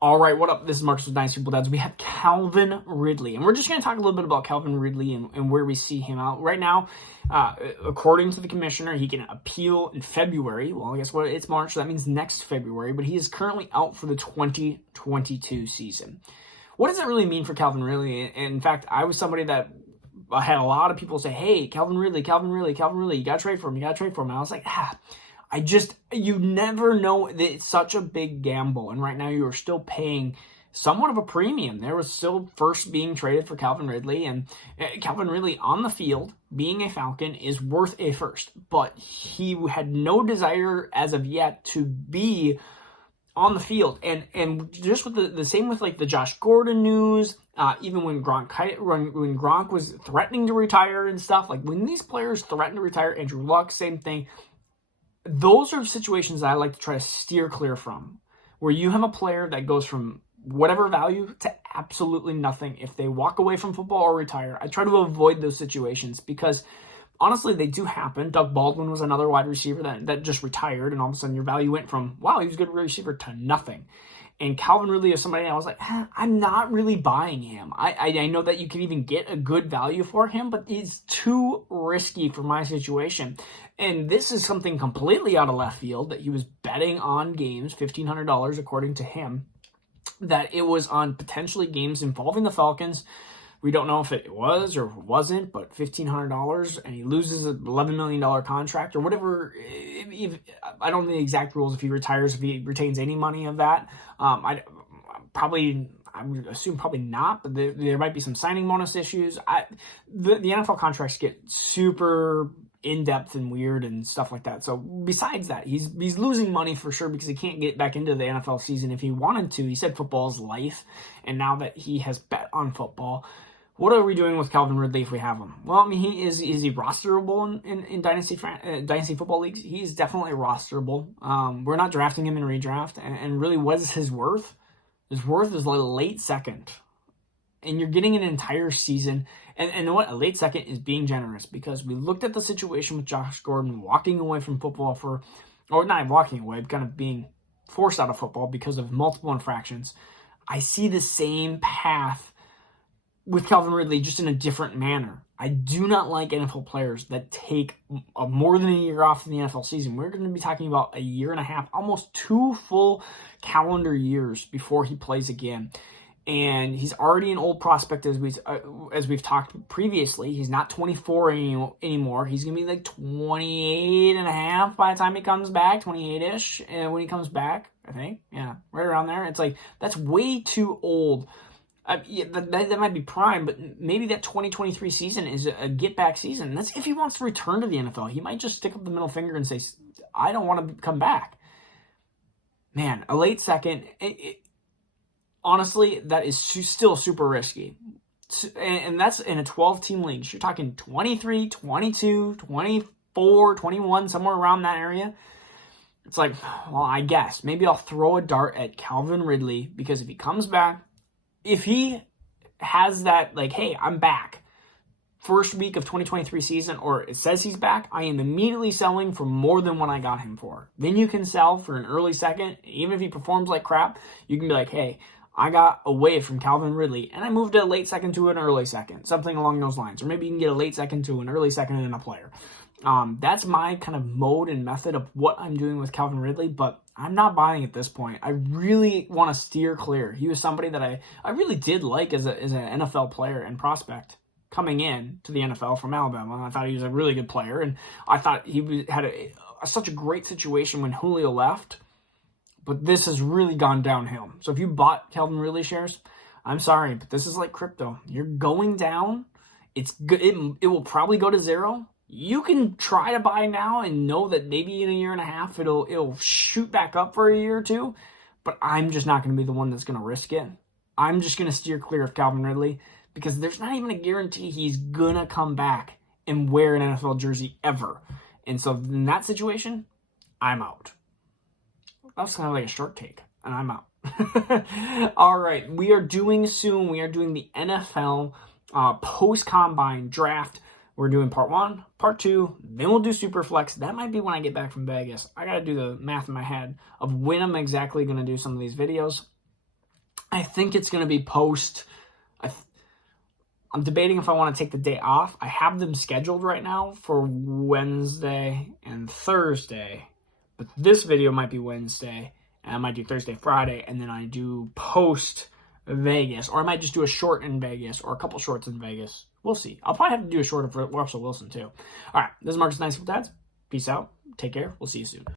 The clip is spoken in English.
All right, what up? This is Marcus with Dynasty Football Dads. We have Calvin Ridley, and we're just going to talk a little bit about Calvin Ridley and where we see him out. Right now, according to the commissioner, he can appeal in February. Well, guess what? It's March, so that means next February, but he is currently out for the 2022 season. What does that really mean for Calvin Ridley? And in fact, I was somebody that had a lot of people say, hey, Calvin Ridley, you got to trade for him, And I was like, you never know. It's such a big gamble. And right now you are still paying somewhat of a premium. There was still first being traded for Calvin Ridley, and Calvin Ridley on the field, being a Falcon, is worth a first. But he had no desire as of yet to be on the field. And just with the same with like the Josh Gordon news, even when Gronk was threatening to retire and stuff, like when these players threaten to retire, Andrew Luck, same thing. Those are situations that I like to try to steer clear from, where you have a player that goes from whatever value to absolutely nothing if they walk away from football or retire. I try to avoid those situations because honestly, they do happen. Doug Baldwin was another wide receiver that just retired, and all of a sudden your value went from, wow, he was a good receiver, to nothing. And Calvin Ridley is somebody I was like, I'm not really buying him. I know that you can even get a good value for him, but it's too risky for my situation. And this is something completely out of left field, that he was betting on games, $1,500 according to him, that it was on potentially games involving the Falcons. We don't know if it was or wasn't, but $1,500, and he loses an $11 million contract or whatever. I don't know the exact rules if he retires, if he retains any money of that. I would assume probably not, but there might be some signing bonus issues. The NFL contracts get super in-depth and weird and stuff like that. So besides that, he's losing money for sure because he can't get back into the NFL season if he wanted to. He said football is life, and now that he has bet on football, what are we doing with Calvin Ridley if we have him? Well, I mean, is he rosterable in Dynasty football leagues? He's definitely rosterable. We're not drafting him in redraft, and really, what is his worth? His worth is like a late second, and you're getting an entire season. And what, a late second is being generous, because we looked at the situation with Josh Gordon walking away from football or not walking away, kind of being forced out of football because of multiple infractions. I see the same path with Calvin Ridley, just in a different manner. I do not like NFL players that take more than a year off in the NFL season. We're going to be talking about a year and a half, almost 2 full calendar years before he plays again. And he's already an old prospect, as we've talked previously. He's not 24 anymore. He's going to be like 28 and a half by the time he comes back, 28-ish when he comes back, I think. Yeah, right around there. It's like, that's way too old. That might be prime, but maybe that 2023 season is a get-back season. That's if he wants to return to the NFL. He might just stick up the middle finger and say, I don't want to come back. Man, a late second, honestly, that is still super risky. And that's in a 12-team league. So you're talking 23, 22, 24, 21, somewhere around that area. It's like, well, I guess. Maybe I'll throw a dart at Calvin Ridley, because if he comes back, if he has that, like, hey, I'm back, first week of 2023 season, or it says he's back, I am immediately selling for more than what I got him for. Then you can sell for an early second. Even if he performs like crap, you can be like, hey, I got away from Calvin Ridley, and I moved a late second to an early second, something along those lines. Or maybe you can get a late second to an early second in a player. That's my kind of mode and method of what I'm doing with Calvin Ridley, but I'm not buying at this point. I really want to steer clear. He was somebody that I really did like as an NFL player and prospect coming in to the NFL from Alabama. I thought he was a really good player, and I thought he had such a great situation when Julio left, but this has really gone downhill. So if you bought Calvin Ridley shares, I'm sorry, but this is like crypto. You're going down. It's good. It will probably go to zero. You can try to buy now and know that maybe in a year and a half it'll shoot back up for a year or two, but I'm just not going to be the one that's going to risk it. I'm just going to steer clear of Calvin Ridley, because there's not even a guarantee he's going to come back and wear an NFL jersey ever. And so in that situation, I'm out. That's kind of like a short take, and I'm out. All right, we are doing the NFL post-combine draft. We're doing part 1, part 2, then we'll do Superflex. That might be when I get back from Vegas. I got to do the math in my head of when I'm exactly going to do some of these videos. I think it's going to be post. I'm debating if I want to take the day off. I have them scheduled right now for Wednesday and Thursday, but this video might be Wednesday, and I might do Thursday, Friday, and then I do post Vegas, or I might just do a short in Vegas or a couple shorts in Vegas. We'll see. I'll probably have to do a short for Russell Wilson too. All right, this is Marcus Dynasty with Dads. Peace out. Take care. We'll see you soon.